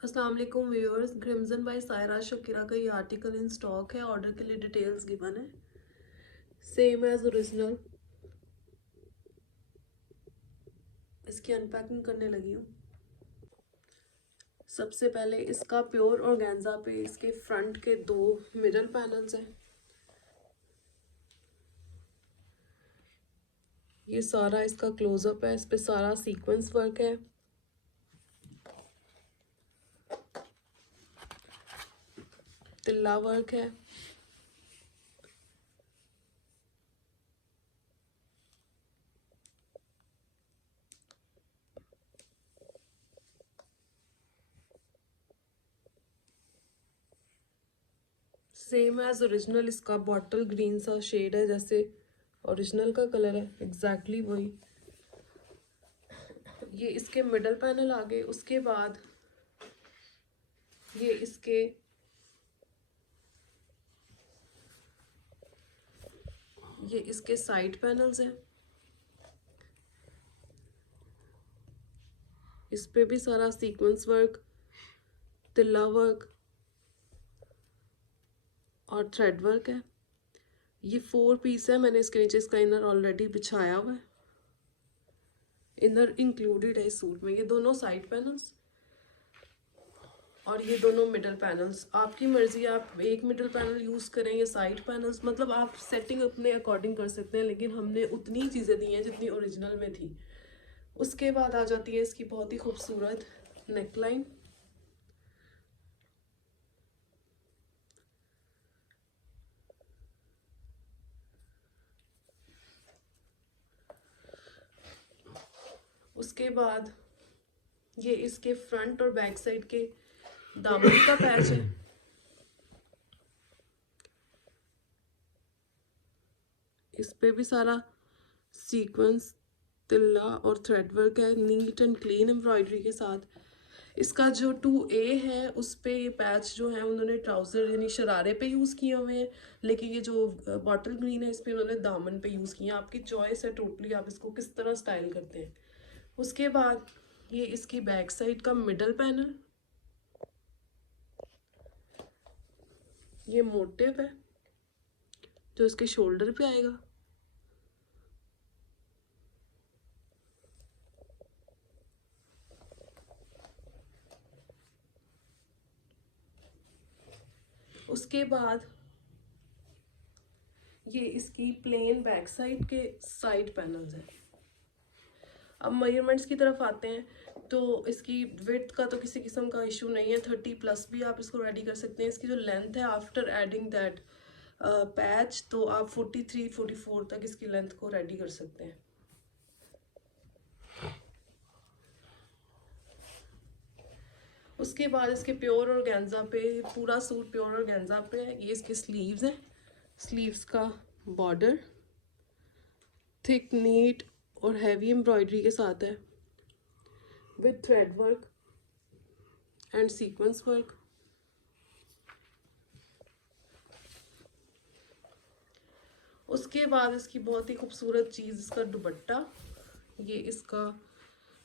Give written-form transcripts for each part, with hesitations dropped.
अस्सलाम वालेकुम viewers. Crimson by Saira Shakira का ये आर्टिकल इन स्टॉक है। ऑर्डर के लिए डिटेल्स गिवन है, सेम एज ओरिजिनल। इसकी अनपैकिंग करने लगी हूँ। सबसे पहले इसका प्योर ऑर्गेन्जा पे इसके फ्रंट के दो मिडल पैनल्स हैं। ये सारा इसका क्लोजअप है, इस पे सारा सीक्वेंस वर्क है। तिल्ला वर्क है। सेम एज ओरिजिनल इसका बॉटल ग्रीन सा शेड है, जैसे ओरिजिनल का कलर है, एग्जैक्टली वही। ये इसके मिडल पैनल आ गए। उसके बाद ये इसके साइड पैनल्स हैं। इस पे भी सारा सीक्वेंस वर्क, तिल्ला वर्क और थ्रेड वर्क है। ये 4 पीस है। मैंने इसके नीचे इसका इनर ऑलरेडी बिछाया हुआ है। इनर इंक्लूडेड है इस सूट में। ये दोनों साइड पैनल्स और ये दोनों मिडल पैनल्स। आपकी मर्जी, आप एक मिडल पैनल यूज़ करें या साइड पैनल्स, मतलब आप सेटिंग अपने अकॉर्डिंग कर सकते हैं, लेकिन हमने उतनी ही चीज़ें दी हैं जितनी ओरिजिनल में थी। उसके बाद आ जाती है इसकी बहुत ही खूबसूरत नेकलाइन। उसके बाद ये इसके फ्रंट और बैक साइड के दामन का पैच है। इस पे भी सारा सीक्वेंस, तिल्ला और थ्रेड वर्क है, नीट एंड क्लीन एम्ब्रॉयडरी के साथ। इसका जो 2A है उस पे ये पैच जो है उन्होंने ट्राउज़र यानी शरारे पे यूज़ किए हुए हैं, लेकिन ये जो बॉटल ग्रीन है इस पे उन्होंने दामन पे यूज़ किया है। आपकी चॉइस है टोटली, आप इसको किस तरह स्टाइल करते हैं। उसके बाद ये इसकी बैक साइड का मिडल पैनल, ये मोटिव है जो इसके शोल्डर पे आएगा। उसके बाद ये इसकी प्लेन बैक साइड के साइड पैनल्स हैं। अब मेजरमेंट्स की तरफ आते हैं तो इसकी विड्थ का तो किसी किस्म का इशू नहीं है। 30+ भी आप इसको रेडी कर सकते हैं। इसकी जो लेंथ है आफ्टर एडिंग दैट पैच, तो आप 43-44 तक इसकी लेंथ को रेडी कर सकते हैं। उसके बाद इसके प्योर ऑर्गेन्जा पे, पूरा सूट प्योर ऑर्गेन्जा पे है। ये इसके स्लीव्स हैं। स्लीव्स का बॉर्डर थिक, नीट और हैवी एम्ब्रॉयडरी के साथ है, with thread work and sequence work. उसके बाद इसकी बहुत ही खूबसूरत चीज़ इसका दुपट्टा। ये इसका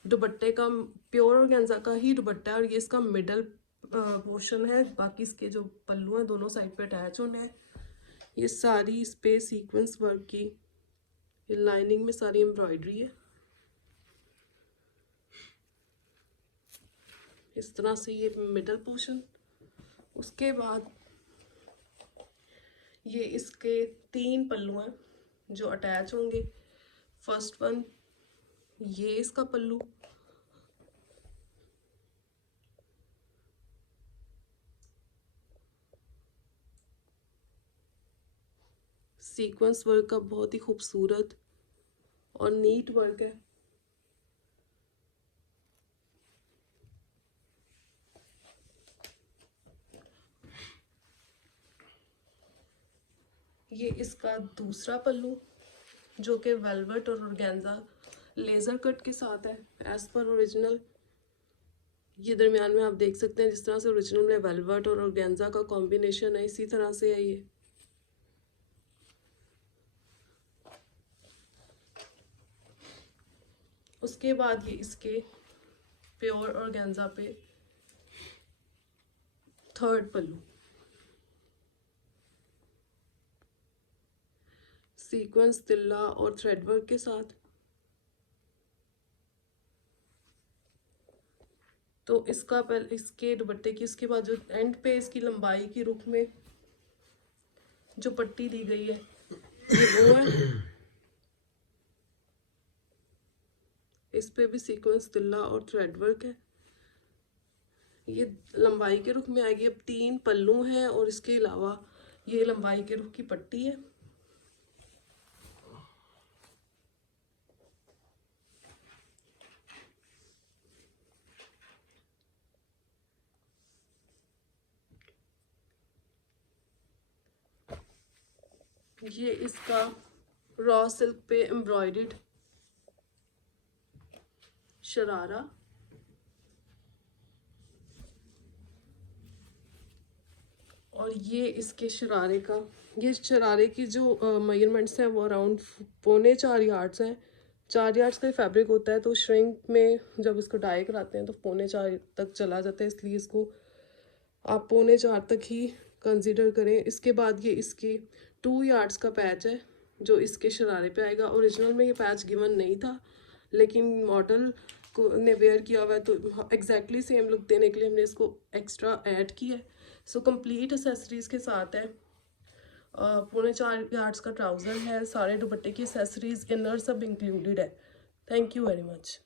दुपट्टे का प्योर ऑर्गेन्जा का ही दुपट्टा है और ये इसका मिडल पोर्शन है। बाकी इसके जो पल्लू हैं दोनों साइड पे अटैच होने हैं। ये सारी इस पे सीक्वेंस वर्क की, ये लाइनिंग में सारी एम्ब्रॉयडरी है। इस तरह से ये मिडल पोर्शन। उसके बाद ये इसके 3 पल्लू हैं जो अटैच होंगे। फर्स्ट वन, ये इसका पल्लू। सीक्वेंस वर्क का बहुत ही खूबसूरत और नीट वर्क है। ये इसका दूसरा पल्लू जो कि वेलवेट और ऑर्गेन्जा लेज़र कट के साथ है एज पर ओरिजिनल। ये दरमियान में आप देख सकते हैं जिस तरह से ओरिजिनल में वेलवेट और ऑर्गेन्जा का कॉम्बिनेशन है, इसी तरह से है ये। उसके बाद ये इसके प्योर ऑर्गेन्जा पे थर्ड पल्लू सीक्वेंस तिल्ला और थ्रेड वर्क के साथ। तो इसका पहले इसके दुपट्टे की इसके बाद जो एंड पे इसकी लंबाई की रुख में जो पट्टी दी गई है ये वो है। इस पे भी सीक्वेंस तिल्ला और थ्रेड वर्क है। ये लंबाई के रुख में आएगी। अब 3 पल्लू हैं और इसके अलावा ये लंबाई के रुख की पट्टी है। ये इसका रॉ सिल्क पे एम्ब्रॉयडर्ड शरारा, और ये इसके शरारे का, ये शरारे की जो मेजरमेंट्स हैं वो अराउंड 4.25 यार्ड्स हैं। 4 यार्ड्स का फैब्रिक होता है, तो श्रिंक में जब इसको डाई कराते हैं तो 4.25 तक चला जाता है, इसलिए इसको आप 4.25 तक ही कंसीडर करें। इसके बाद ये इसके 2 यार्ड्स का पैच है जो इसके शरारे पे आएगा। ओरिजिनल में ये पैच गिवन नहीं था, लेकिन मॉडल को ने वेयर किया हुआ है तो एग्जैक्टली सेम लुक देने के लिए हमने इसको एक्स्ट्रा ऐड किया है। सो कंप्लीट एसेसरीज के साथ है। 4.25 यार्ड्स का ट्राउज़र है, सारे दुपट्टे की एसेसरीज इनर सब इंक्लूडेड है। Thank you very much.